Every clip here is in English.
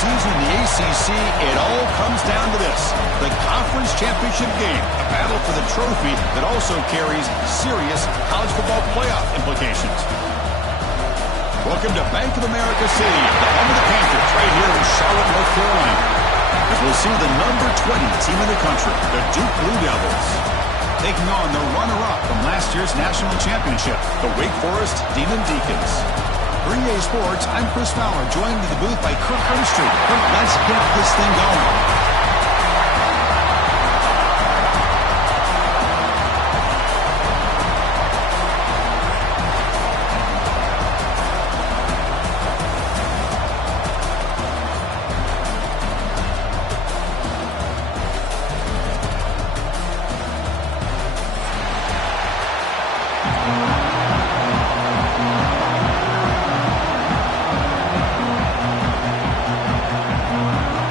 season in the ACC, it all comes down to this: the conference championship game, a battle for the trophy that also carries serious college football playoff implications. Welcome to Bank of America Stadium, the home of the Panthers, right here in Charlotte, North Carolina, as we'll see the number 20 team in the country, the Duke Blue Devils, taking on the runner-up from last year's national championship, the Wake Forest Demon Deacons. For EA Sports, I'm Chris Fowler, joined in the booth by Kirk Herbstreit. Kirk, let's get this thing going.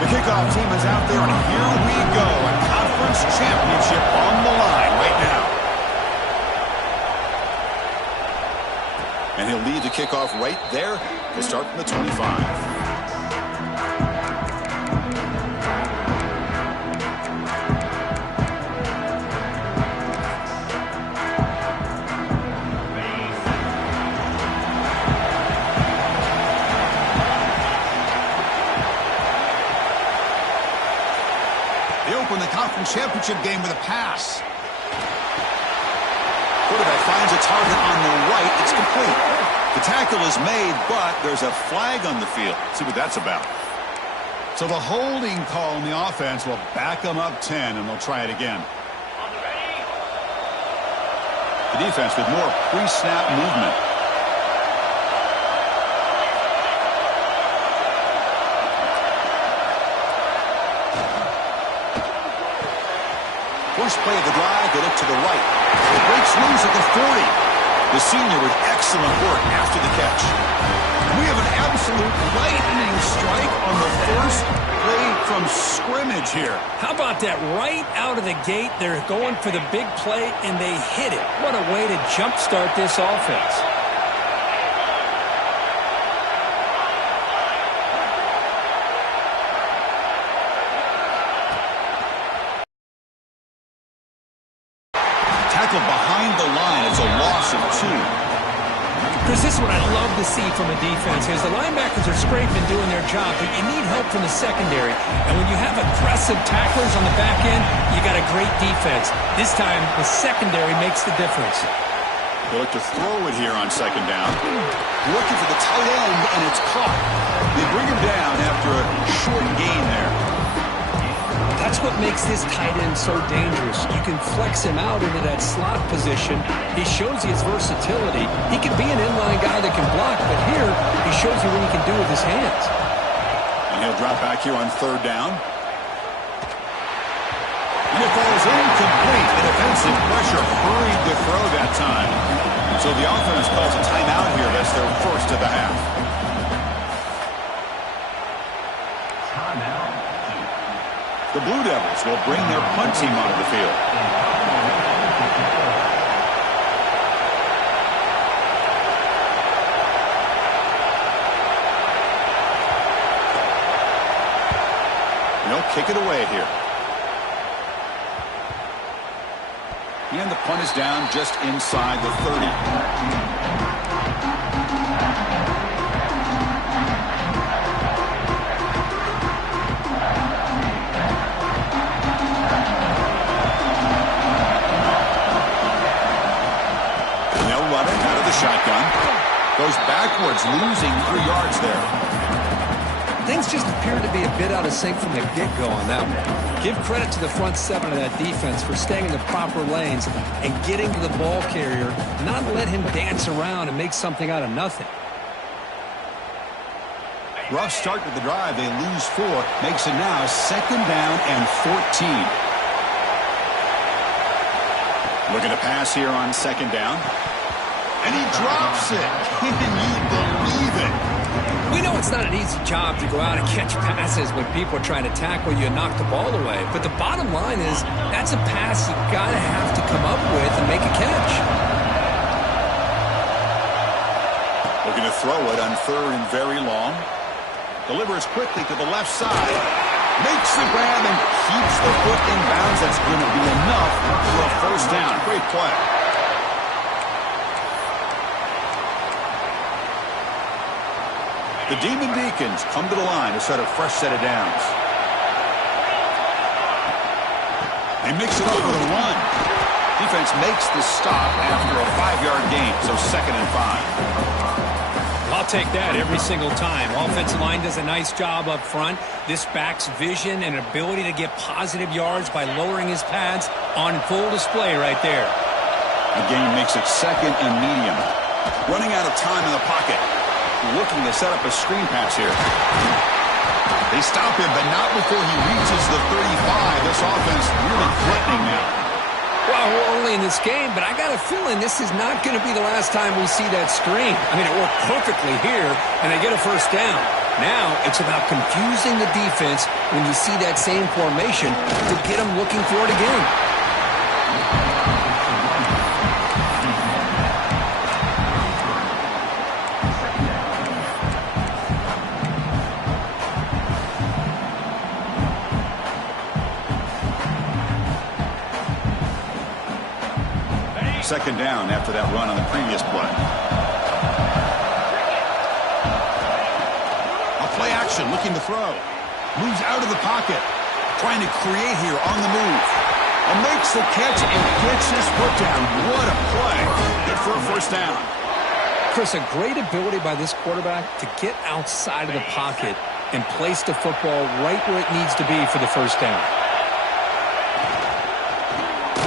Kickoff team is out there, and here we go. A conference championship on the line right now. And he'll lead the kickoff right there to start from the 25. Open the conference championship game with a pass. Quarterback finds a target on the right. It's complete. The tackle is made, but there's a flag on the field. Let's see what that's about. So the holding call on the offense will back them up 10, and they'll try it again. The defense with more pre-snap movement. First play of the drive, they look to the right. It breaks loose at the 40. The senior with excellent work after the catch. We have an absolute lightning strike on the first play from scrimmage here. How about that? Right out of the gate, they're going for the big play, and they hit it. What a way to jumpstart this offense. Behind the line, it's a loss of 2. Chris, this is what I love to see from a defense. Is the linebackers are scraping, doing their job, but you need help from the secondary. And when you have aggressive tacklers on the back end, you got a great defense. This time, the secondary makes the difference. They look to throw it here on second down. Looking for the tight end, and it's caught. They bring him down after a short gain there. That's what makes this tight end so dangerous. You can flex him out into that slot position. He shows you his versatility. He can be an inline guy that can block, but here he shows you what he can do with his hands. And he'll drop back here on third down. And it falls incomplete. The defensive pressure hurried the throw that time. So the offense calls a timeout here. That's their first of the half. The Blue Devils will bring their punt team onto the field. And they'll kick it away here. And the punt is down just inside the 30. Shotgun. Goes backwards, losing 3 yards there. Things just appear to be a bit out of sync from the get-go on that one. Give credit to the front 7 of that defense for staying in the proper lanes and getting to the ball carrier, not let him dance around and make something out of nothing. Rough start to the drive. They lose 4. Makes it now second down and 14. Looking to pass here on second down. And he drops it. Can you believe it? We know it's not an easy job to go out and catch passes when people are trying to tackle you and knock the ball away. But the bottom line is that's a pass you got to have to come up with and make a catch. Looking to throw it on third and very long. Delivers quickly to the left side. Makes the grab and keeps the foot in bounds. That's going to be enough for a first down. Great play. The Demon Deacons come to the line to set a fresh set of downs. They mix it up with a run. Defense makes the stop after a 5-yard gain, so 2nd and 5. I'll take that every single time. Offensive line does a nice job up front. This back's vision and ability to get positive yards by lowering his pads on full display right there. The game makes it 2nd and medium. Running out of time in the pocket. Looking to set up a screen pass here. They stop him, but not before he reaches the 35. This offense really threatening now. Well, we're early in this game, but I got a feeling this is not going to be the last time we see that screen. I mean, it worked perfectly here, and they get a first down. Now it's about confusing the defense when you see that same formation to get them looking for it again. Second down after that run on the previous play. A play action, looking to throw. Moves out of the pocket. Trying to create here on the move. And makes the catch and gets his foot down. What a play. Good for a first down. Chris, a great ability by this quarterback to get outside of the pocket and place the football right where it needs to be for the first down.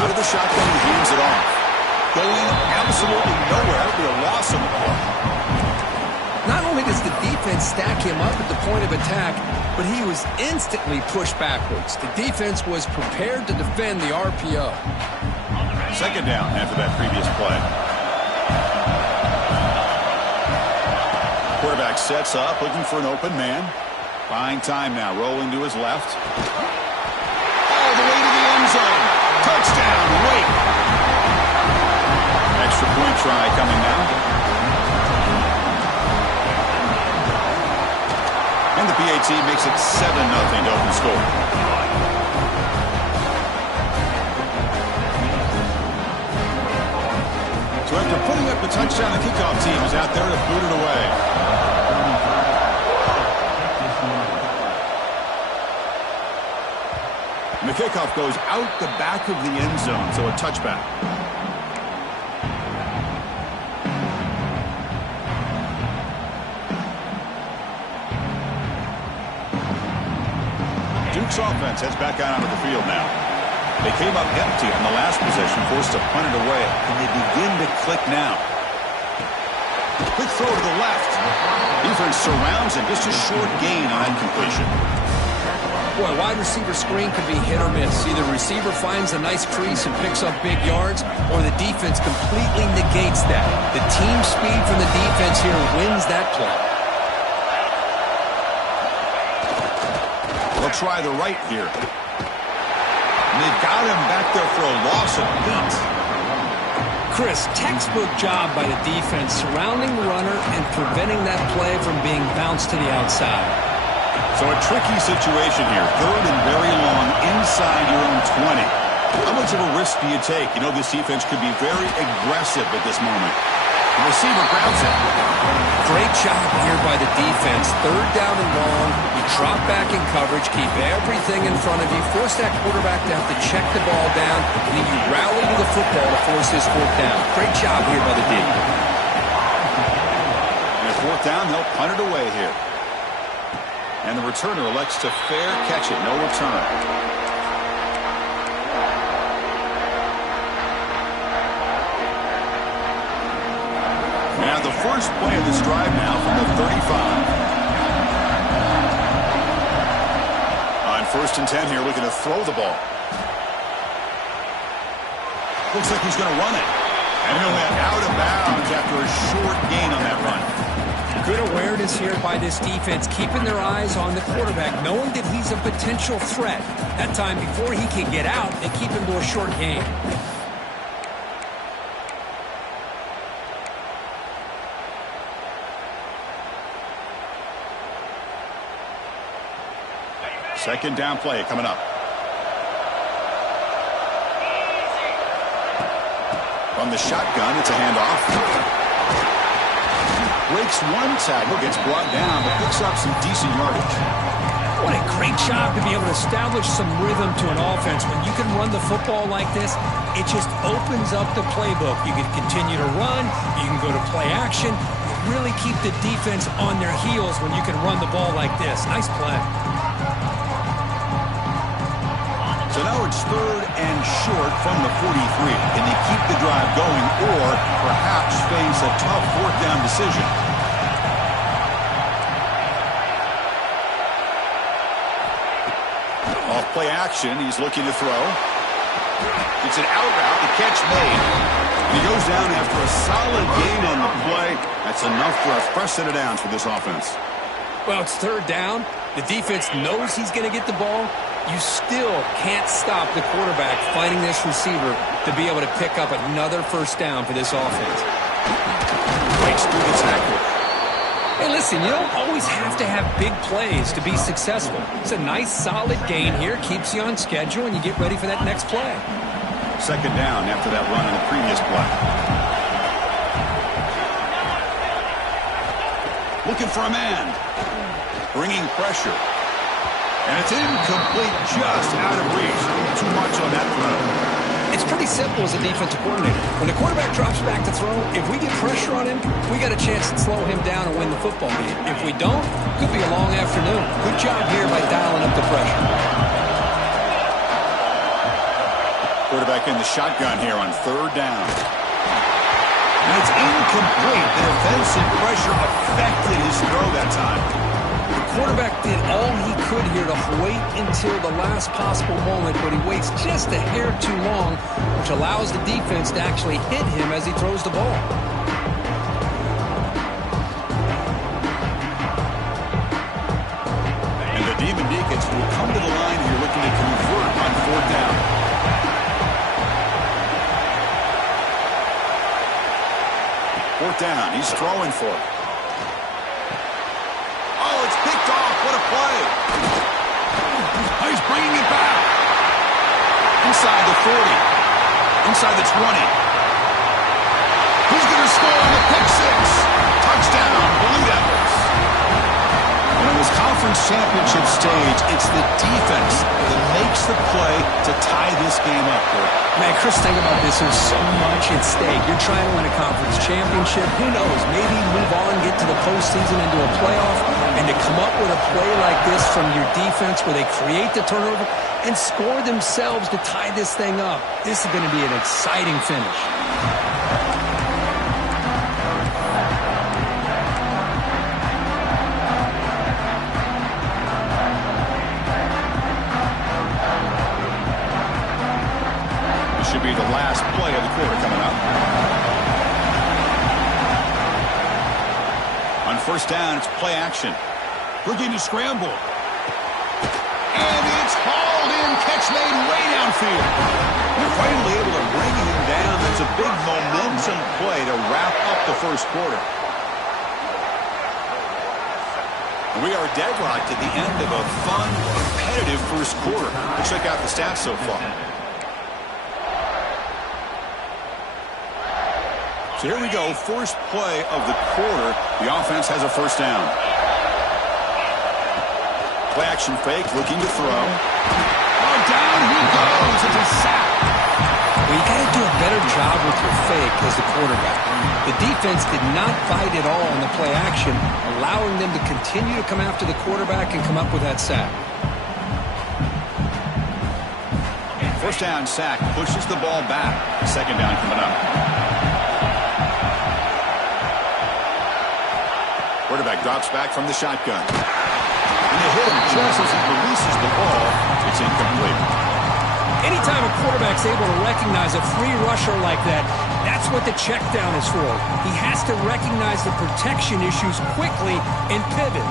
Out of the shotgun, he hands it off. Going absolutely nowhere. It'll be a loss on the play. Not only does the defense stack him up at the point of attack, but he was instantly pushed backwards. The defense was prepared to defend the RPO. Second down after that previous play. Quarterback sets up, looking for an open man. Buying time now, rolling to his left. All the way to the end zone. Touchdown, Wake. Extra point try coming now. And the PAT makes it 7-0 to open score. So after putting up the touchdown, the kickoff team is out there to boot it away. And the kickoff goes out the back of the end zone, so a touchback. Duke's offense heads back out onto the field now. They came up empty on the last possession, forced to punt it away, and they begin to click now. Quick throw to the left. Defense surrounds him, just a short gain on that completion. Boy, wide receiver screen could be hit or miss. Either receiver finds a nice crease and picks up big yards, or the defense completely negates that. The team speed from the defense here wins that play. They'll try the right here. And they've got him back there for a loss of feet. Chris, textbook job by the defense surrounding the runner and preventing that play from being bounced to the outside. So a tricky situation here. 3rd and very long inside your own 20. How much of a risk do you take? You know this defense could be very aggressive at this moment. The receiver grabs it. Great job here by the defense. 3rd down and long. You drop back in coverage, keep everything in front of you, force that quarterback to have to check the ball down, and then you rally to the football to force his 4th down. Great job here by the D. And at 4th down, they'll punt it away here. And the returner elects to fair catch it. No return. Now the first play of this drive now from the 35. On 1st and 10 here, looking to throw the ball. Looks like he's going to run it. And he'll head out of bounds after a short gain on that run. Good awareness here by this defense, keeping their eyes on the quarterback, knowing that he's a potential threat. That time, before he can get out, they keep him to a short gain. Second down play coming up. From the shotgun, it's a handoff. Breaks one tackle, gets brought down, but picks up some decent yardage. What a great job to be able to establish some rhythm to an offense. When you can run the football like this, it just opens up the playbook. You can continue to run. You can go to play action. Really keep the defense on their heels when you can run the ball like this. Nice play. So now it's third and short from the 43. Can they keep the drive going or perhaps face a tough fourth down decision? Off play action, he's looking to throw. It's an out route, the catch made. He goes down after a solid gain on the play. That's enough for a fresh set of downs for this offense. Well, it's third down. The defense knows he's going to get the ball. You still can't stop the quarterback finding this receiver to be able to pick up another first down for this offense. Breaks through the tackle. Hey, listen, you don't always have to have big plays to be successful. It's a nice, solid gain here. Keeps you on schedule, and you get ready for that next play. Second down after that run in the previous play. Looking for a man. Bringing pressure. And it's incomplete, just out of reach. Too much on that throw. It's pretty simple as a defensive coordinator. When the quarterback drops back to throw, if we get pressure on him, we got a chance to slow him down and win the football game. If we don't, it could be a long afternoon. Good job here by dialing up the pressure. Quarterback in the shotgun here on third down. And it's incomplete. The defensive pressure affected his throw that time. The quarterback did all he could here to wait until the last possible moment, but he waits just a hair too long, which allows the defense to actually hit him as he throws the ball. And the Demon Deacons will come to the line here looking to convert on fourth down. Fourth down, he's throwing for it. Oh, it's picked off. What a play. Oh, he's bringing it back. Inside the 40. Inside the 20. Who's going to score on the pick six? Touchdown, Blue Devils. And on this conference championship stage, it's the defense that makes the play to tie this game up. Man, Chris, think about this. There's so much at stake. You're trying to win a conference championship. Who knows? Maybe move on, get to the postseason, into a playoff, and to come up with a play like this from your defense where they create the turnover and score themselves to tie this thing up. This is going to be an exciting finish. Should be the last play of the quarter coming up. On first down, it's play action. Looking to scramble. And it's hauled in. Catch made way downfield. They're finally able to bring him down. That's a big momentum play to wrap up the first quarter. We are deadlocked at the end of a fun, competitive first quarter. Let's check out the stats so far. So here we go, first play of the quarter. The offense has a first down. Play action fake, looking to throw. Oh, down he goes. It's a sack. Well, you got to do a better job with your fake as the quarterback. The defense did not fight at all on the play action, allowing them to continue to come after the quarterback and come up with that sack. First down sack, pushes the ball back. Second down coming up. Quarterback drops back from the shotgun. And they hit him just as he releases the ball. It's incomplete. Anytime a quarterback's able to recognize a free rusher like that, that's what the check down is for. He has to recognize the protection issues quickly and pivot.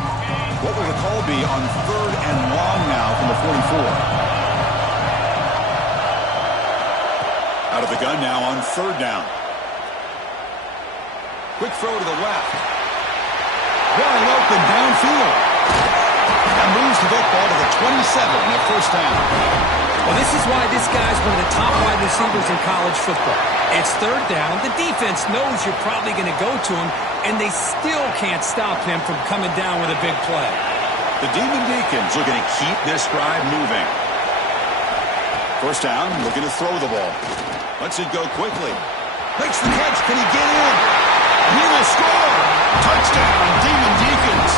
What will the call be on third and long now from the 44? Out of the gun now on third down. Quick throw to the left. Wide open downfield. And moves the football to the 27 on a first down. Well, this is why this guy's one of the top wide receivers in college football. It's third down. The defense knows you're probably going to go to him, and they still can't stop him from coming down with a big play. The Demon Deacons looking to keep this drive moving. First down, looking to throw the ball. Lets it go quickly. Makes the catch. Can he get in? He will score. Touchdown, Demon Deacons.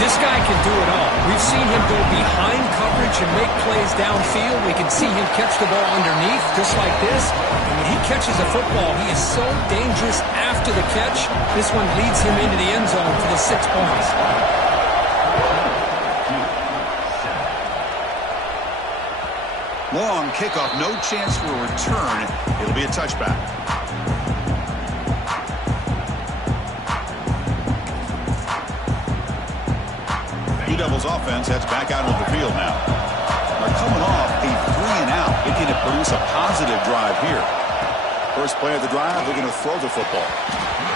This guy can do it all. We've seen him go behind coverage and make plays downfield. We can see him catch the ball underneath, just like this. And when he catches a football, he is so dangerous after the catch. This one leads him into the end zone for the 6 points. Long kickoff, no chance for a return. It'll be a touchback. Blue Devils offense heads back out on the field now. They're coming off a 3-and-out, looking to produce a positive drive here. First play of the drive, looking to throw the football.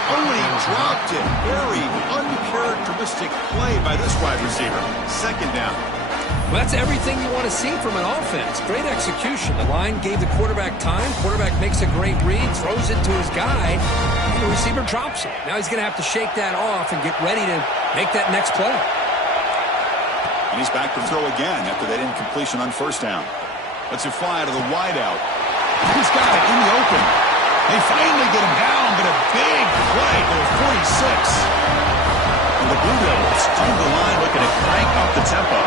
Oh, and he dropped it. Very uncharacteristic play by this wide receiver. Second down. Well, that's everything you want to see from an offense. Great execution. The line gave the quarterback time. Quarterback makes a great read, throws it to his guy, and the receiver drops it. Now he's going to have to shake that off and get ready to make that next play. And he's back to throw again after that incompletion on first down. Lets it fly to the wideout. He's got it in the open. They finally get him down, but a big play for 46. And the Blue Devils on the line looking to crank up the tempo.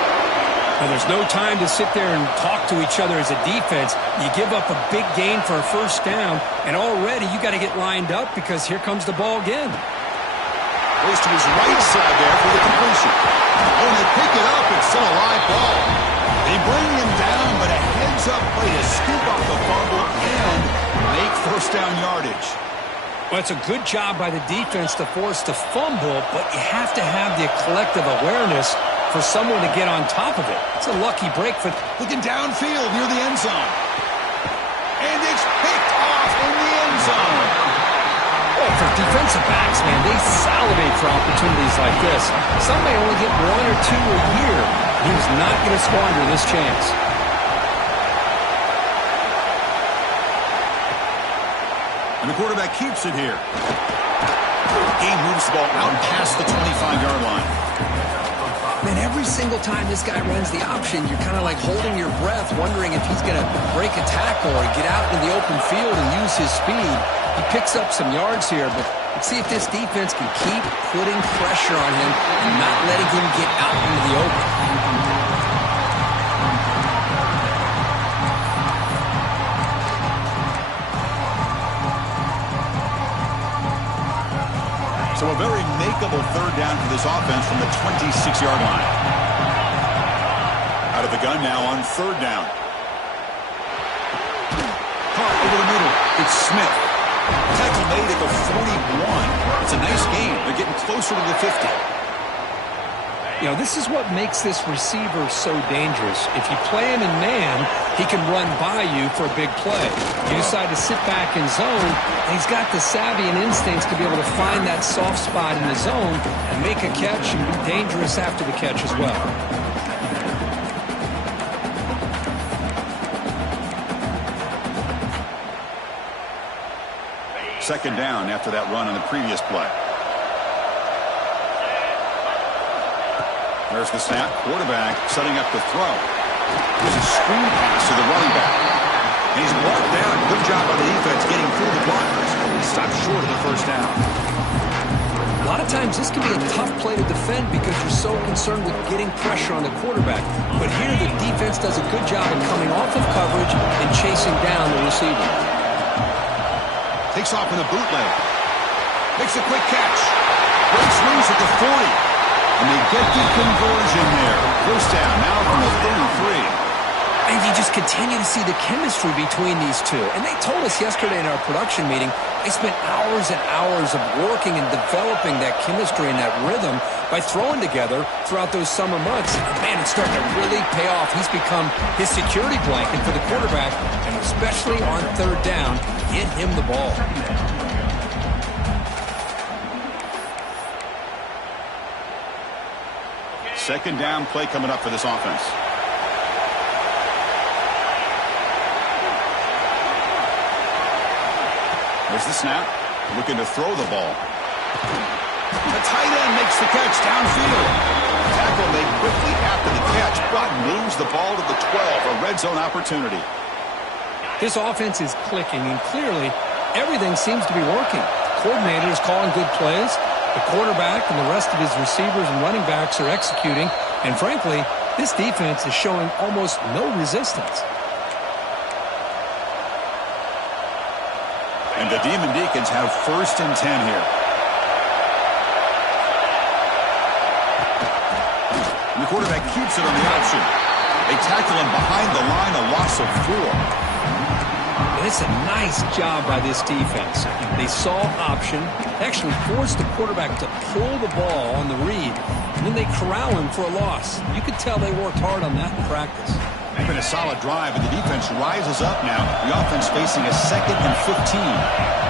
Now, there's no time to sit there and talk to each other as a defense. You give up a big gain for a first down, and already you got to get lined up because here comes the ball again. Goes to his right side there for the completion. When they pick it up, it's still a live ball. They bring him down, but a heads-up play to scoop up the fumble and make first down yardage. Well, it's a good job by the defense to force the fumble, but you have to have the collective awareness for someone to get on top of it. It's a lucky break for... Looking downfield near the end zone. And it's picked off in the end zone. Oh, for defensive backs, man, they salivate for opportunities like this. Some may only get 1 or 2 a year. He was not going to squander this chance. And the quarterback keeps it here. He moves the ball out past the 25-yard line. Man, every single time this guy runs the option, you're kind of like holding your breath, wondering if he's going to break a tackle or get out into the open field and use his speed. He picks up some yards here, but let's see if this defense can keep putting pressure on him and not letting him get out into the open. So a very makeable third down for this offense from the 26-yard line. Out of the gun now on third down. Caught over the middle. It's Smith. Tackle made at the 41. It's a nice gain. They're getting closer to the 50. You know, this is what makes this receiver so dangerous. If you play him in man, he can run by you for a big play. You decide to sit back in zone, and he's got the savvy and instincts to be able to find that soft spot in the zone and make a catch and be dangerous after the catch as well. Second down after that run on the previous play. There's the snap. Quarterback setting up the throw. There's a screen pass to the running back. And he's brought down. Good job by the defense getting through the blockers. He stopped short of the first down. A lot of times this can be a tough play to defend because you're so concerned with getting pressure on the quarterback. But here the defense does a good job of coming off of coverage and chasing down the receiver. Takes off in a bootleg. Makes a quick catch. Great swings at the 40. And they get the conversion there. First down now from the 33. And you just continue to see the chemistry between these two. And they told us yesterday in our production meeting, they spent hours and hours of working and developing that chemistry and that rhythm by throwing together throughout those summer months. And man, it's starting to really pay off. He's become his security blanket for the quarterback, and especially on third down, get him the ball. second down play coming up for this offense. There's the snap. Looking to throw the ball. The tight end makes the catch downfield. Tackle made quickly after the catch, but moves the ball to the 12. A red zone opportunity. This offense is clicking, and clearly everything seems to be working. The coordinator is calling good plays. The quarterback and the rest of his receivers and running backs are executing. And frankly, this defense is showing almost no resistance. And the Demon Deacons have 1st and 10 here. And the quarterback keeps it on the option. They tackle him behind the line, a loss of 4. And it's a nice job by this defense. They saw option, actually forced the quarterback to pull the ball on the read, and then they corral him for a loss. You could tell they worked hard on that in practice. It's been a solid drive, and the defense rises up now. The offense facing a 2nd and 15.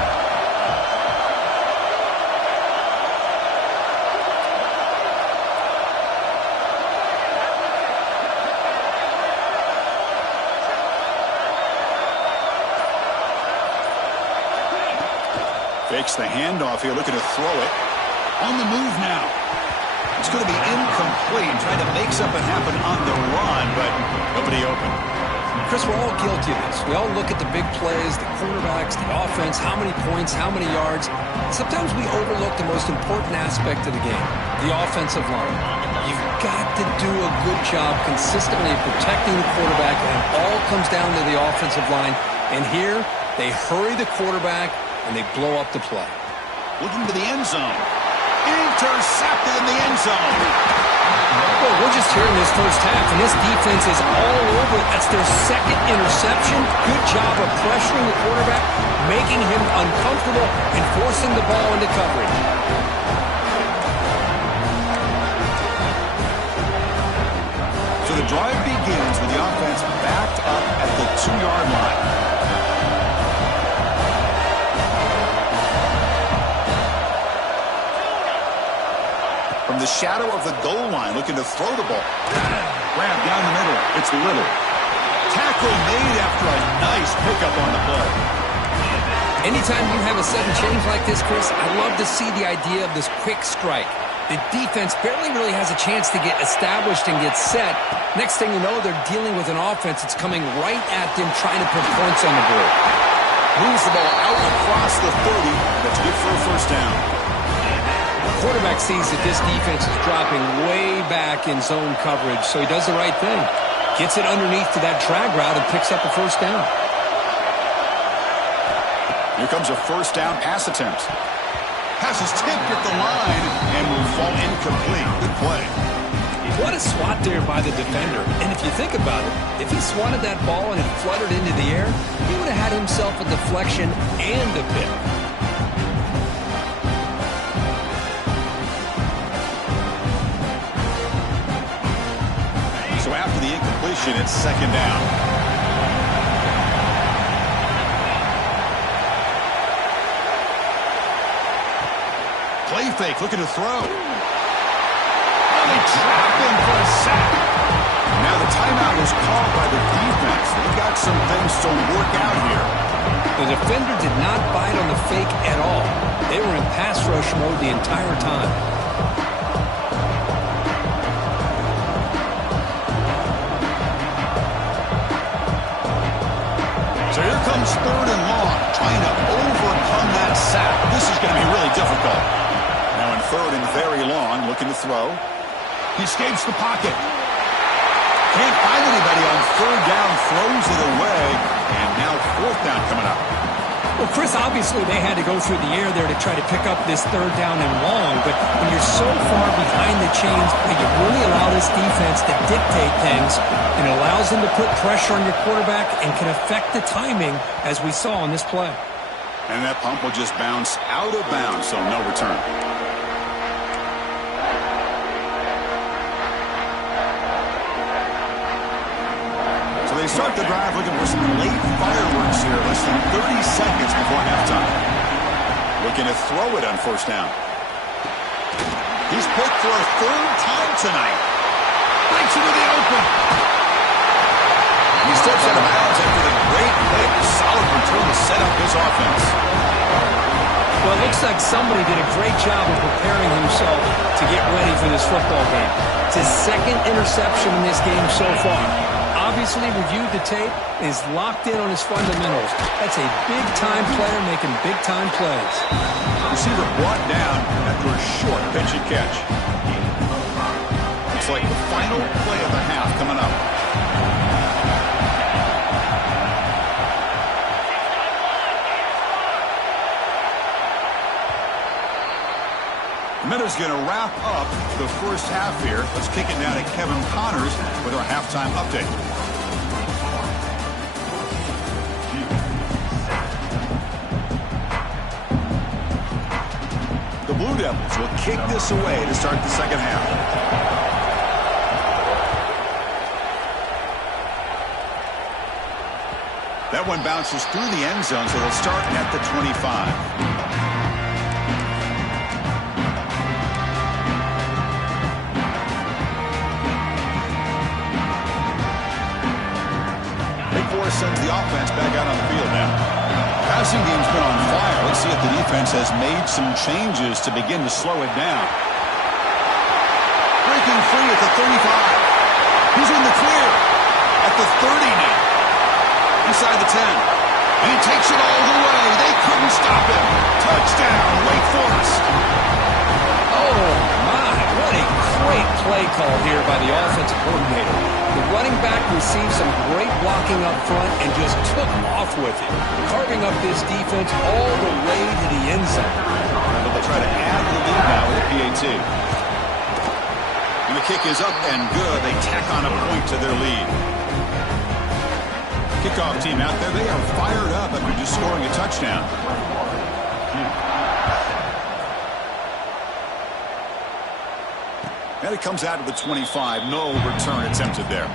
Fakes the handoff here, looking to throw it. On the move now. It's going to be incomplete. Trying to make something happen on the run, but nobody open. Chris, we're all guilty of this. We all look at the big plays, the quarterbacks, the offense, how many points, how many yards. Sometimes we overlook the most important aspect of the game, the offensive line. You've got to do a good job consistently protecting the quarterback, and it all comes down to the offensive line. And here, they hurry the quarterback, and they blow up the play. Looking to the end zone. Intercepted in the end zone. Well, we're just here in this first half, and this defense is all over it. That's their 2nd interception. Good job of pressuring the quarterback, making him uncomfortable, and forcing the ball into coverage. So the drive begins with the offense backed up at the 2-yard line. From the shadow of the goal line, looking to throw the ball. Grab down the middle. It's Little. Tackle made after a nice pickup on the play. Anytime you have a sudden change like this, Chris, I love to see the idea of this quick strike. The defense barely really has a chance to get established and get set. Next thing you know, they're dealing with an offense that's coming right at them, trying to put points on the board. Moves the ball out across the 30. That's good for a first down. The quarterback sees that this defense is dropping way back in zone coverage, so he does the right thing. Gets it underneath to that drag route and picks up a first down. Here comes a first down pass attempt. Pass is tipped at the line and will fall incomplete. Good play. What a swat there by the defender. And if you think about it, if he swatted that ball and it fluttered into the air, he would have had himself a deflection and a pick. So after the incompletion, it's second down. Play fake, looking to throw. Oh, they trap him for a sack. Now the timeout was called by the defense. They got some things to work out here. The defender did not bite on the fake at all. They were in pass rush mode the entire time. So here comes 3rd and long, trying to overcome that sack. This is going to be really difficult. Now in 3rd and very long, looking to throw. He escapes the pocket. Can't find anybody on 3rd down, throws it away, and now 4th down coming up. Well, Chris, obviously they had to go through the air there to try to pick up this 3rd down and long, but when you're so far behind the chains, you really allow this defense to dictate things, and it allows them to put pressure on your quarterback and can affect the timing, as we saw on this play. And that pump will just bounce out of bounds, so no return. They start the drive looking for some late fireworks here. Less than 30 seconds before halftime. Looking to throw it on 1st down. He's picked for a 3rd time tonight. Breaks into the open. He steps out of bounds after the great play. Solid return to set up his offense. Well, it looks like somebody did a great job of preparing himself to get ready for this football game. It's his second interception in this game so far. Obviously reviewed the tape, is locked in on his fundamentals. That's a big-time player making big-time plays. Receiver brought down after a short pitch and catch. Looks like the final play of the half coming up. Miller's going to wrap up the first half here. Let's kick it now to Kevin Connors with our halftime update. The Blue Devils will kick this away to start the second half. That one bounces through the end zone, so they'll start at the 25. Sends the offense back out on the field now. Passing game's been on fire. Let's see if the defense has made some changes to begin to slow it down. Breaking free at the 35. He's in the clear at the 30 now. Inside the 10. And he takes it all the way. They couldn't stop him. Touchdown, Wake Forest. Oh, my. What a great play call here by the offensive coordinator. The running back received some great blocking up front and just took off with it, carving up this defense all the way to the end zone. But they'll try to add the lead now with a PAT. And the kick is up and good. They tack on a point to their lead. Kickoff team out there. They are fired up after just scoring a touchdown. And it comes out of the 25. No return attempted there.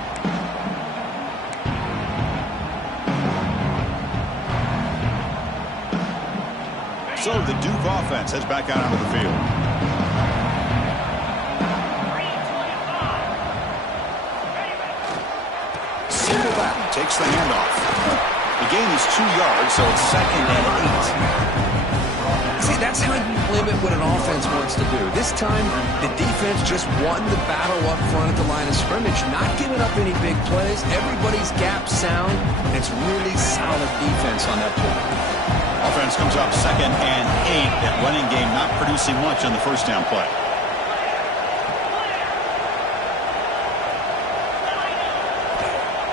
So the Duke offense heads back out onto the field. Single back takes the handoff. The gain is 2 yards, so it's 2nd and 8. See, that's how you limit what an offense wants to do. This time, the defense just won the battle up front at the line of scrimmage, not giving up any big plays. Everybody's gap sound, and it's really solid defense on that play. Offense comes up 2nd and 8. That running game not producing much on the first down play.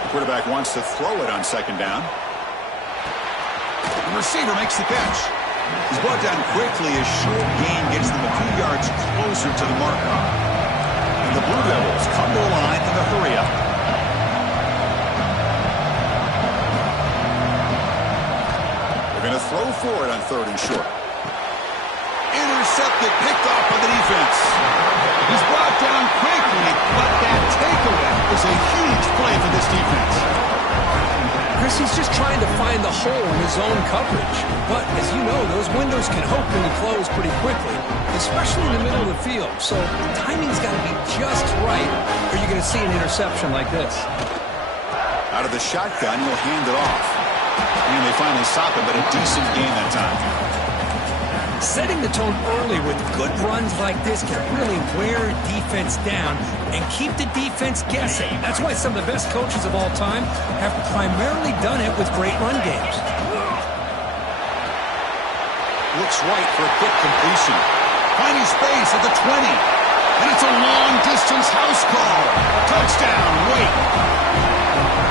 The quarterback wants to throw it on 2nd down. The receiver makes the catch. He's brought down quickly. A short gain gets them a few yards closer to the mark. And the Blue Devils come to the line in a hurry-up. They're going to throw for it on 3rd and short. Intercepted, picked off by the defense. He's brought down quickly, but that takeaway is a huge play for this defense. Chris, he's just trying to find the hole in his own coverage. But, as you know, those windows can open and close pretty quickly, especially in the middle of the field. So the timing's got to be just right, or you're going to see an interception like this. Out of the shotgun, he'll hand it off. And they finally stop him, but a decent gain that time. Setting the tone early with good runs like this can really wear defense down and keep the defense guessing. That's why some of the best coaches of all time have primarily done it with great run games. Looks right for a quick completion. Finding space at the 20. And it's a long-distance house call. Touchdown, Wake.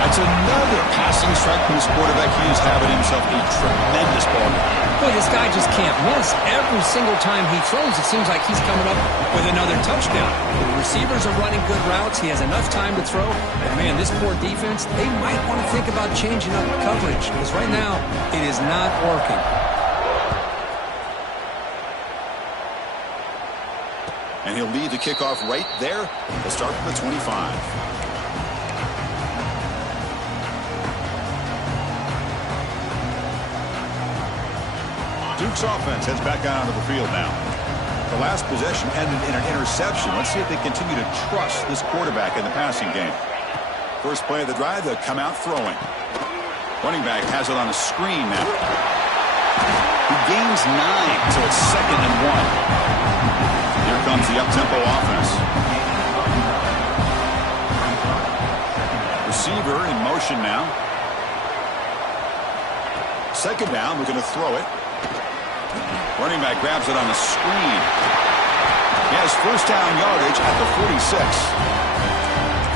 That's another passing strike from this quarterback. He is having himself a tremendous ball game. Well, this guy just can't miss. Every single time he throws, it seems like he's coming up with another touchdown. The receivers are running good routes. He has enough time to throw. But, man, this poor defense, they might want to think about changing up coverage because right now it is not working. And he'll lead the kickoff right there. He'll start from the 25. Duke's offense heads back out onto the field now. The last possession ended in an interception. Let's see if they continue to trust this quarterback in the passing game. First play of the drive, they'll come out throwing. Running back has it on a screen now. He gains 9, so it's 2nd and 1. Here comes the up-tempo offense. Receiver in motion now. 2nd down, we're going to throw it. Running back grabs it on a screen. He has first down yardage at the 46.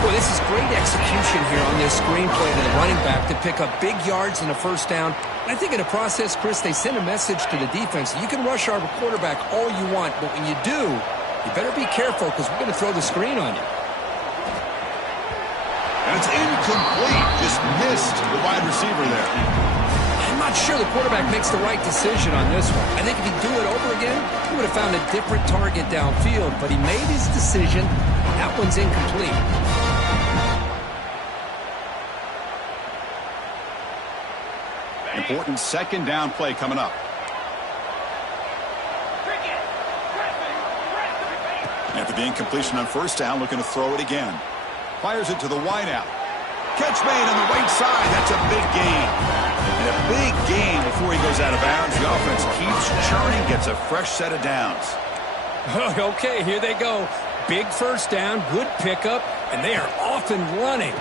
Boy, this is great execution here on this screen play to the running back to pick up big yards and a first down. I think in the process, Chris, they send a message to the defense. You can rush our quarterback all you want, but when you do, you better be careful because we're going to throw the screen on you. And it's incomplete. Just missed the wide receiver there. I'm not sure the quarterback makes the right decision on this one. I think if he'd do it over again, he would have found a different target downfield, but he made his decision. That one's incomplete. Important 2nd down play coming up. After the incompletion on first down, looking to throw it again. Fires it to the wideout. Catch made on the right side. That's a big gain. And a big gain before he goes out of bounds. The offense keeps churning, gets a fresh set of downs. Okay, here they go. Big first down, good pickup, and they are off and running.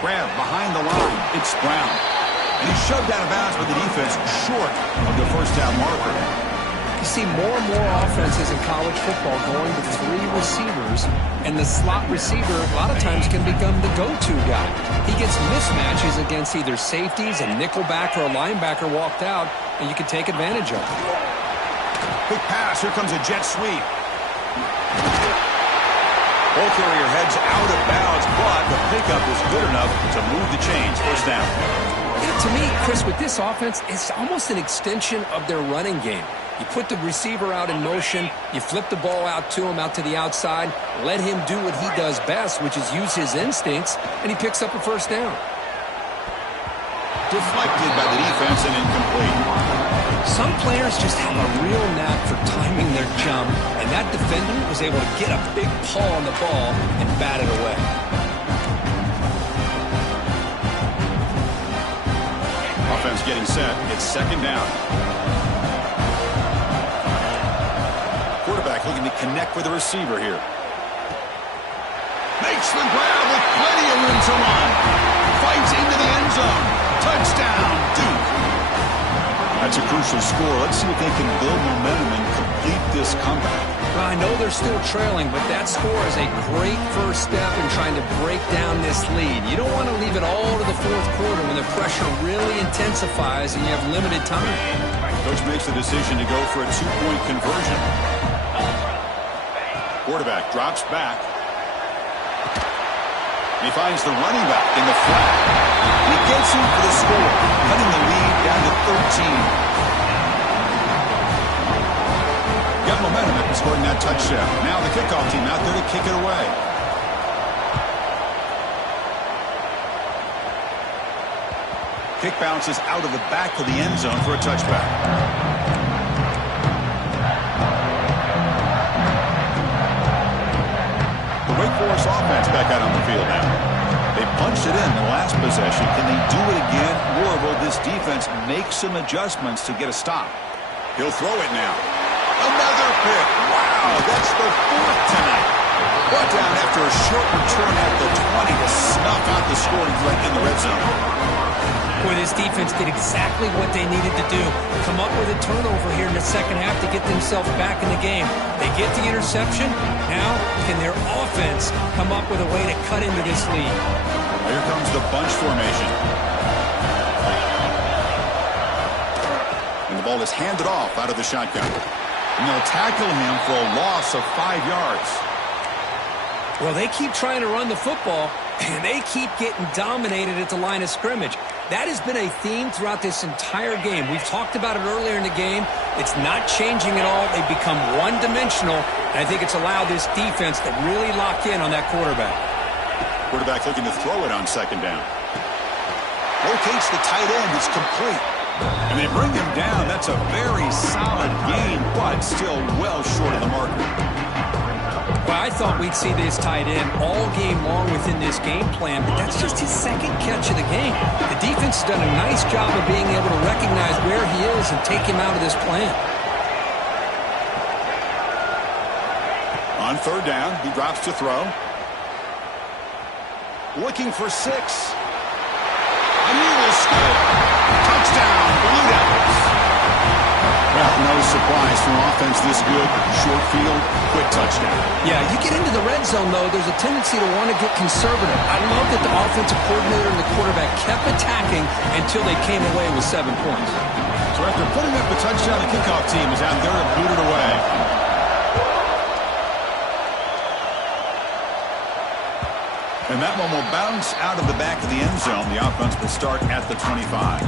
Grab behind the line. It's Brown. And he's shoved out of bounds by the defense short of the first down marker. You see more and more offenses in college football going to 3 receivers, and the slot receiver a lot of times can become the go-to guy. He gets mismatches against either safeties, a nickelback, or a linebacker walked out, and you can take advantage of it. Quick pass. Here comes a jet sweep. Ball carrier heads out of bounds, but the pickup is good enough to move the chains. First down. To me, Chris, with this offense, it's almost an extension of their running game. You put the receiver out in motion, you flip the ball out to him, out to the outside, let him do what he does best, which is use his instincts, and he picks up a first down. Deflected by the defense and incomplete. Some players just have a real knack for timing their jump, and that defender was able to get a big paw on the ball and bat it away. Offense getting set. It's 2nd down. Quarterback looking to connect with the receiver here. Makes the grab with plenty of room to run. Fights into the end zone. Touchdown, Duke. That's a crucial score. Let's see if they can build momentum and complete this comeback. Well, I know they're still trailing, but that score is a great first step in trying to break down this lead. You don't want to leave it all to the 4th quarter when the pressure really intensifies and you have limited time. Coach makes the decision to go for a 2-point conversion. Quarterback drops back. He finds the running back in the flat. He gets him for the score, cutting the lead down to 13. Got momentum after scoring that touchdown. Now the kickoff team out there to kick it away. Kick bounces out of the back of the end zone for a touchback. The Wake Forest offense back out on the field now. They punched it in the last possession. Can they do it again, or will this defense make some adjustments to get a stop? He'll throw it now. Another pick. Wow, that's the 4th tonight. Brought down after a short return at the 20 to snuff out the scoring threat in the red zone. Boy, this defense did exactly what they needed to do. Come up with a turnover here in the second half to get themselves back in the game. They get the interception. Now, can their offense come up with a way to cut into this lead? Here comes the bunch formation. And the ball is handed off out of the shotgun. And they'll tackle him for a loss of 5 yards. Well, they keep trying to run the football, and they keep getting dominated at the line of scrimmage. That has been a theme throughout this entire game. We've talked about it earlier in the game. It's not changing at all. They've become one-dimensional, and I think it's allowed this defense to really lock in on that quarterback. Quarterback looking to throw it on 2nd down. Locates the tight end. It's complete. And they bring him down. That's a very solid gain, but still well short of the marker. Well, I thought we'd see this tight end all game long within this game plan, but that's just his second catch of the game. The defense has done a nice job of being able to recognize where he is and take him out of this plan. On third down, he drops to throw. Looking for 6. And he will score. Touchdown, Blue Devils. Well, no surprise from offense this good. Short field, quick touchdown. Yeah, you get into the red zone, though, there's a tendency to want to get conservative. I love that the offensive coordinator and the quarterback kept attacking until they came away with 7 points. So after putting up the touchdown, the kickoff team is out there to boot it away. And that one will bounce out of the back of the end zone. The offense will start at the 25.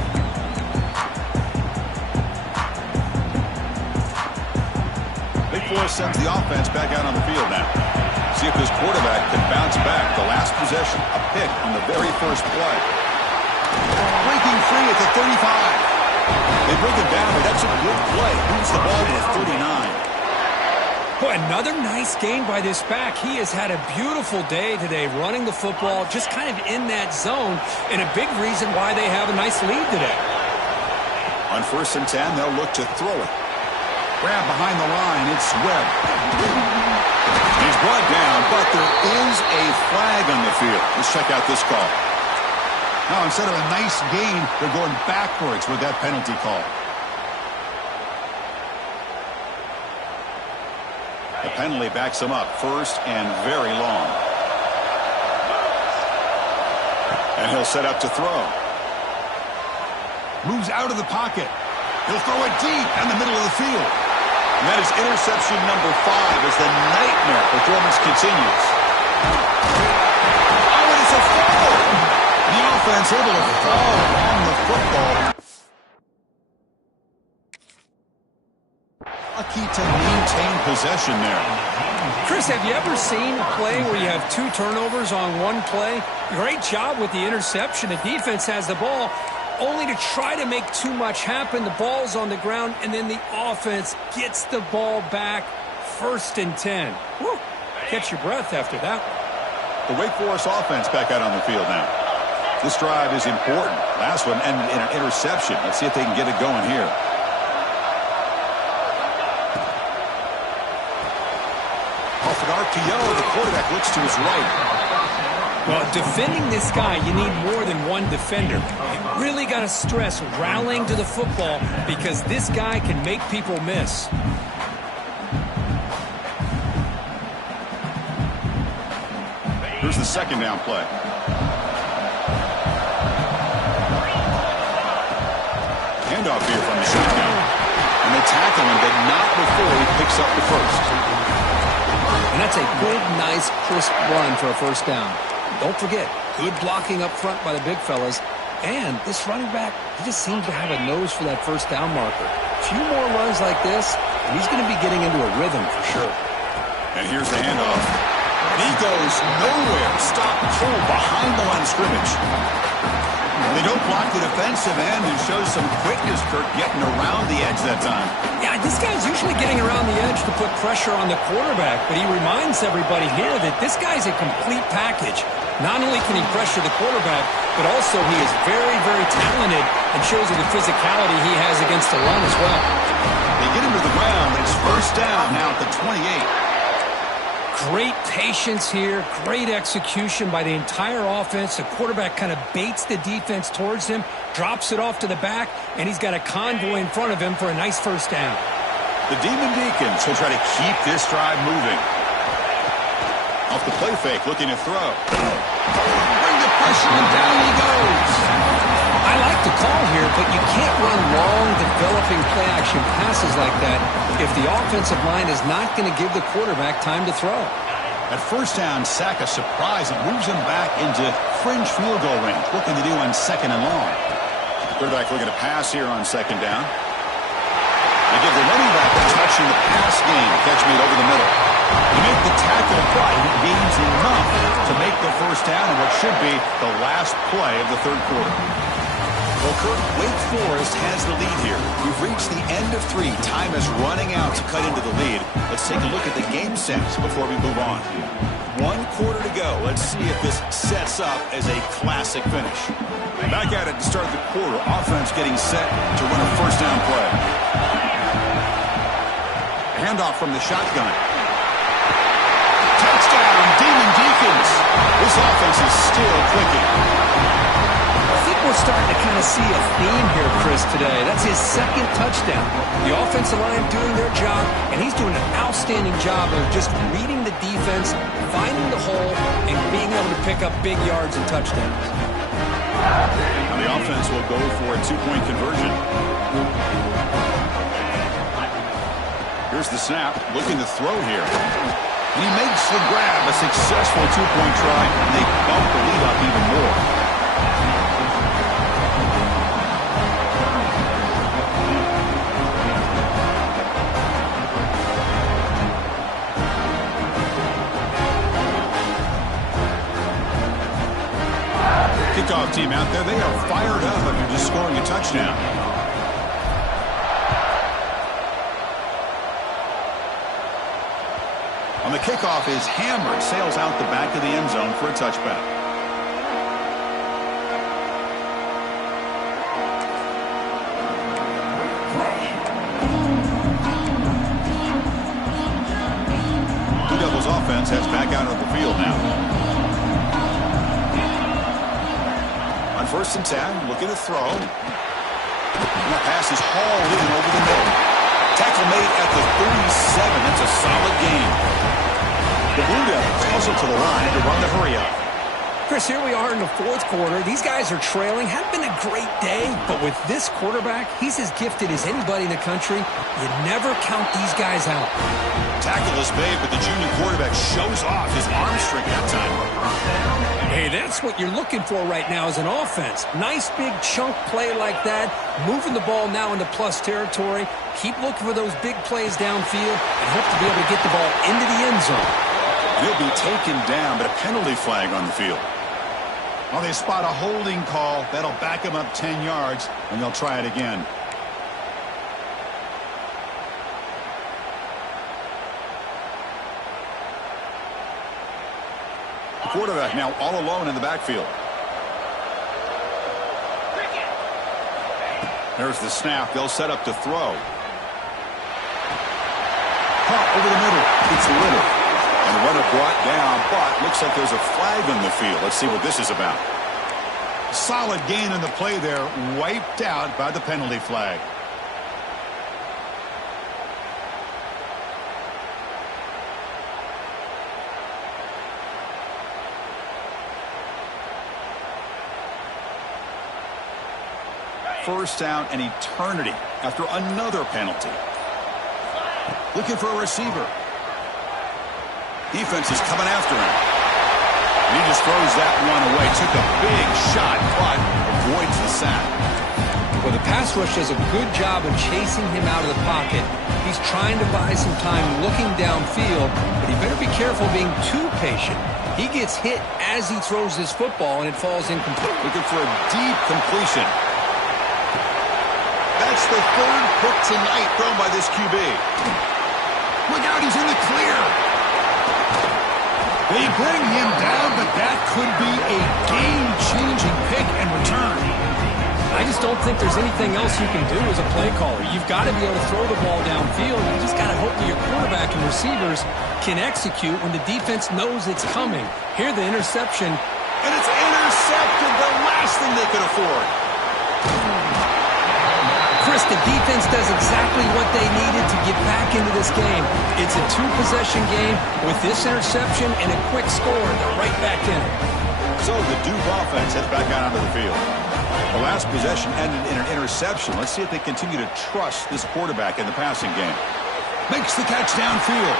Big Force sends the offense back out on the field now. See if this quarterback can bounce back. The last possession, a pick on the very first play. Breaking free at the 35. They break it down, but that's a good play. Moves the ball to the 39. Boy, another nice gain by this back. He has had a beautiful day today running the football, just kind of in that zone, and a big reason why they have a nice lead today. On 1st and 10, they'll look to throw it. Grab behind the line, it's Webb. He's brought down, but there is a flag on the field. Let's check out this call. Now, instead of a nice gain, they're going backwards with that penalty call. The penalty backs him up, 1st and very long. And he'll set up to throw. Moves out of the pocket. He'll throw it deep in the middle of the field. And that is interception number 5 as the nightmare performance continues. Oh, and it's a foul! The offense able to fall on the football. Lucky to maintain possession there. Chris, have you ever seen a play where you have 2 turnovers on one play? Great job with the interception. The defense has the ball, only to try to make too much happen. The ball's on the ground, and then the offense gets the ball back. 1st and 10. Woo. Catch your breath after that. The Wake Forest offense back out on the field now. This drive is important. Last one ended in an interception. Let's see if they can get it going here. Off an RPO, the quarterback looks to his right. Well, defending this guy, you need more than one defender. You really got to stress rallying to the football because this guy can make people miss. Here's the 2nd down play. Handoff here from the shotgun. And they tackle him, but not before he picks up the 1st. And that's a good, nice, crisp run for a 1st down. Don't forget, good blocking up front by the big fellas. And this running back, he just seems to have a nose for that 1st down marker. A few more runs like this, and he's going to be getting into a rhythm for sure. And here's the handoff. And he goes nowhere. Stop pull behind the line of scrimmage. They don't block the defensive end and show some quickness, Kirk, getting around the edge that time. Yeah, this guy's usually getting around the edge to put pressure on the quarterback, but he reminds everybody here that this guy's a complete package. Not only can he pressure the quarterback, but also he is very, very talented and shows you the physicality he has against the run as well. They get him to the ground, but it's 1st down now at the 28. Great patience here, great execution by the entire offense. The quarterback kind of baits the defense towards him, drops it off to the back, and he's got a convoy in front of him for a nice 1st down. The Demon Deacons will try to keep this drive moving. Off the play fake, looking to throw. Bring the pressure, and down he goes. I like the call here, but you can't run long, developing play-action passes like that if the offensive line is not going to give the quarterback time to throw. At 1st down, sack a surprise and moves him back into fringe field goal range, looking to do on 2nd and long. Quarterback looking to pass here on 2nd down. They give the running back a touch in the pass game. Catch me over the middle. You make the tackle, but he gains enough to make the 1st down in what should be the last play of the 3rd quarter. Well, Kurt, Wake Forest has the lead here. We've reached the end of 3. Time is running out to cut into the lead. Let's take a look at the game sets before we move on. 1 quarter to go. Let's see if this sets up as a classic finish. Back at it to start the quarter. Offense getting set to run a first down play. Handoff from the shotgun. Touchdown, Demon Deacons. This offense is still clicking. I think we're starting to kind of see a theme here, Chris, today. That's his 2nd touchdown. The offensive line doing their job, and he's doing an outstanding job of just reading the defense, finding the hole, and being able to pick up big yards and touchdowns. Now the offense will go for a 2-point conversion. Here's the snap, looking to throw here. And he makes the grab, a successful 2-point try, and they bump the lead up even more. Kickoff team out there, they are fired up after just scoring a touchdown. On the kickoff is hammered, sails out the back of the end zone for a touchback. Blue Devils offense heads back out of the field now. On 1st and 10, looking to throw. And that pass is hauled in over the middle. Tackle made at the 37. That's a solid gain. The Blue Devils also to the line to run the hurry-up. Chris, here we are in the 4th quarter. These guys are trailing. Hadn't been a great day, but with this quarterback, he's as gifted as anybody in the country. You never count these guys out. Tackle is made, but the junior quarterback shows off his arm strength that time. Hey, that's what you're looking for right now as an offense. Nice big chunk play like that. Moving the ball now into plus territory. Keep looking for those big plays downfield and hope to be able to get the ball into the end zone. He'll be taken down, but a penalty flag on the field. Well, they spot a holding call. That'll back him up 10 yards, and they'll try it again. The quarterback now all alone in the backfield. There's the snap. They'll set up to throw. Caught over the middle. It's Little. And the runner brought down, but looks like there's a flag on the field. Let's see what this is about. Solid gain on the play there, wiped out by the penalty flag. First down an eternity after another penalty. Looking for a receiver. Defense is coming after him. And he just throws that one away. Took a big shot, but avoids the sack. Well, the pass rush does a good job of chasing him out of the pocket. He's trying to buy some time looking downfield, but he better be careful being too patient. He gets hit as he throws this football, and it falls incomplete. Looking for a deep completion. That's the 3rd pick tonight thrown by this QB. Look out, he's in the clear. They bring him down, but that could be a game-changing pick and return. I just don't think there's anything else you can do as a play caller. You've got to be able to throw the ball downfield. You just got to hope that your quarterback and receivers can execute when the defense knows it's coming. Here, the interception. And it's intercepted, the last thing they could afford. Chris, the defense does exactly what they needed to get back into this game. It's a 2-possession game. With this interception and a quick score, they're right back in it. So the Duke offense heads back out onto the field. The last possession ended in an interception. Let's see if they continue to trust this quarterback in the passing game. Makes the catch downfield.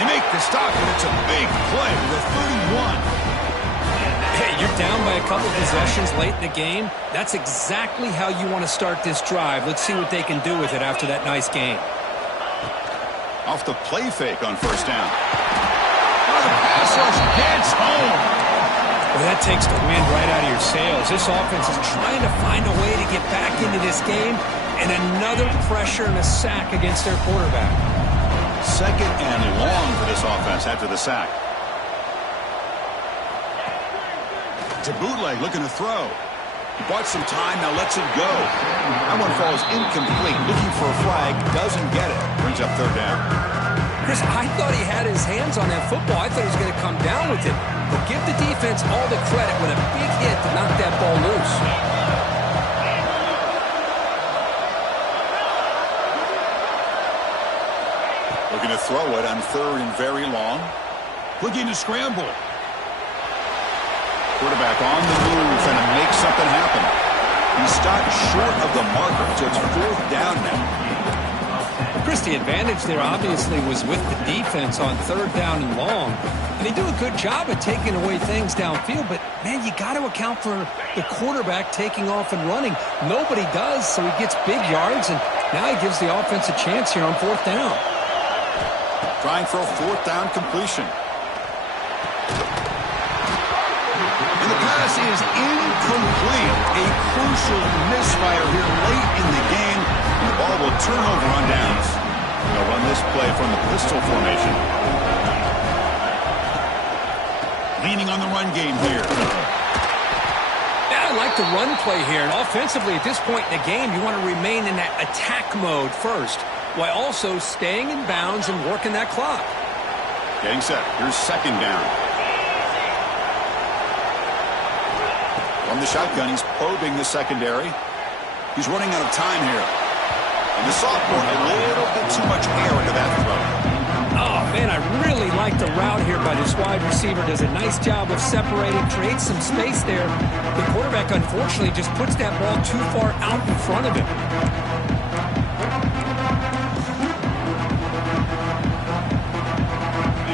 They make the stop, and it's a big play with 31. Hey, you're down by a couple possessions late in the game. That's exactly how you want to start this drive. Let's see what they can do with it after that nice game. Off the play fake on first down. Oh, the pass rush gets home. Well, that takes the wind right out of your sails. This offense is trying to find a way to get back into this game, and another pressure and a sack against their quarterback. Second and long for this offense after the sack. To bootleg, looking to throw. He bought some time, now lets it go. That one falls incomplete. Looking for a flag, doesn't get it. Brings up third down. Chris, I thought he had his hands on that football. I thought he was going to come down with it. But give the defense all the credit with a big hit to knock that ball loose. Looking to throw it on third and very long. Looking to scramble. Quarterback on the move, trying to make something happen. He stopped short of the marker, so it's fourth down now. Chris, the advantage there obviously was with the defense on third down and long. And they do a good job of taking away things downfield, but, man, you got to account for the quarterback taking off and running. Nobody does, so he gets big yards, and now he gives the offense a chance here on fourth down. Trying for a fourth down completion. And the pass is incomplete. A crucial misfire here late in the game. And the ball will turn over on downs. They'll run this play from the pistol formation. Leaning on the run game here. Yeah, I like the run play here. And offensively, at this point in the game, you want to remain in that attack mode first, while also staying in bounds and working that clock. Getting set. Here's second down. From the shotgun, he's probing the secondary. He's running out of time here. And the sophomore, a little bit too much air into that throw. Oh, man, I really like the route here by this wide receiver. Does a nice job of separating, creates some space there. The quarterback, unfortunately, just puts that ball too far out in front of him.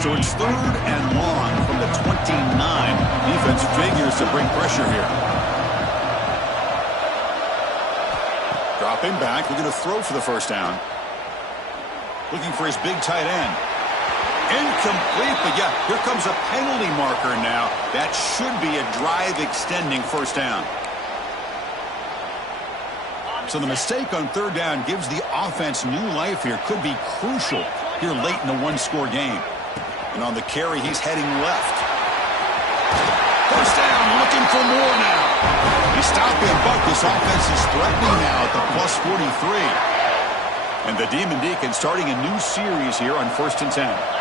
So it's third and long from the 29. Defense figures to bring pressure here. Dropping back, looking to throw for the first down. Looking for his big tight end. Incomplete, but yeah, here comes a penalty marker now. That should be a drive-extending first down. So the mistake on third down gives the offense new life here. Could be crucial here late in a one-score game. And on the carry, he's heading left. First down, looking for more now. He stopped him, but this offense is threatening now at the plus 43. And the Demon Deacon starting a new series here on 1st and 10.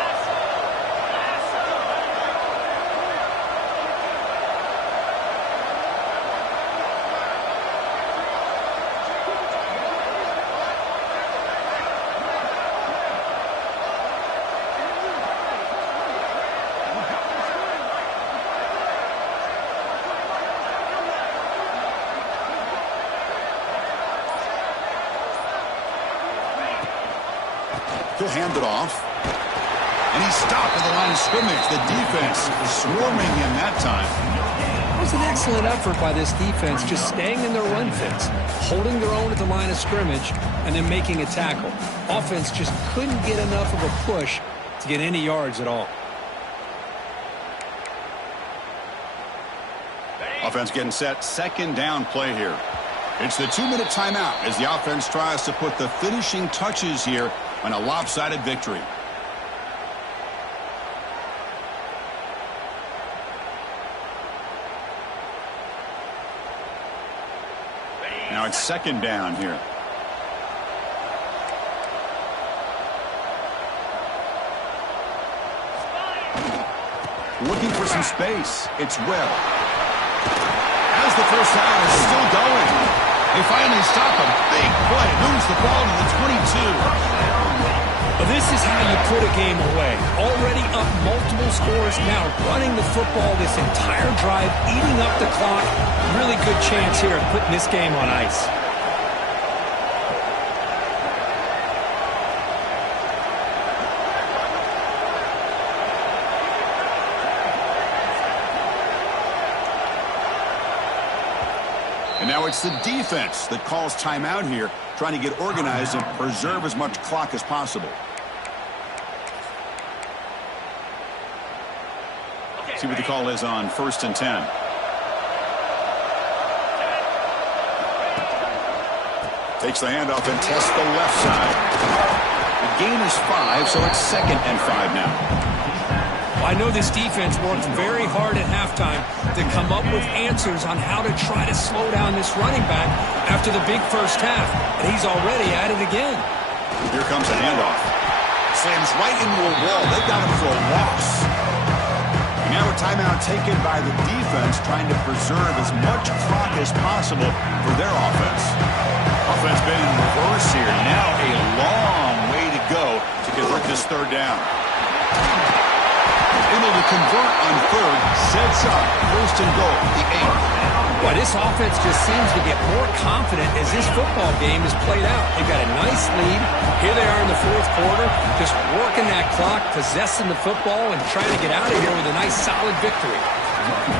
He'll hand it off. And he's stopped at the line of scrimmage. The defense swarming him that time. It was an excellent effort by this defense, just staying in their run fits, holding their own at the line of scrimmage, and then making a tackle. Offense just couldn't get enough of a push to get any yards at all. Offense getting set. Second down play here. It's the 2-minute timeout as the offense tries to put the finishing touches here on a lopsided victory. Now it's second down here. Looking for some space. It's Webb. As the first down is still going. They finally stop a big play. Moves the ball to the 22. Well, this is how you put a game away. Already up multiple scores, now running the football this entire drive, eating up the clock. Really good chance here of putting this game on ice. And now it's the defense that calls timeout here, trying to get organized and preserve as much clock as possible. See what the call is on 1st and 10. Takes the handoff and tests the left side. The gain is 5, so it's 2nd and 5 now. Well, I know this defense worked very hard at halftime to come up with answers on how to try to slow down this running back after the big first half, and he's already at it again. Here comes a handoff. Slams right into a wall. They got him for a loss. Now a timeout taken by the defense, trying to preserve as much clock as possible for their offense. Offense been in reverse here. Now a long way to go to convert this 3rd down. Able to convert on 3rd, sets up 1st and goal, the 8th. Well, this offense just seems to get more confident as this football game is played out. They've got a nice lead. Here they are in the 4th quarter, just working that clock, possessing the football, and trying to get out of here with a nice, solid victory.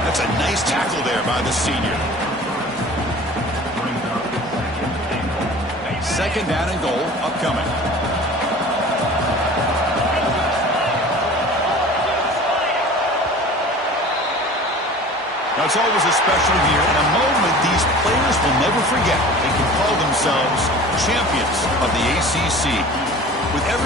That's a nice tackle there by the senior. 2nd down and goal upcoming. Now, it's always a special year and a moment these players will never forget. They can call themselves champions of the ACC. With everything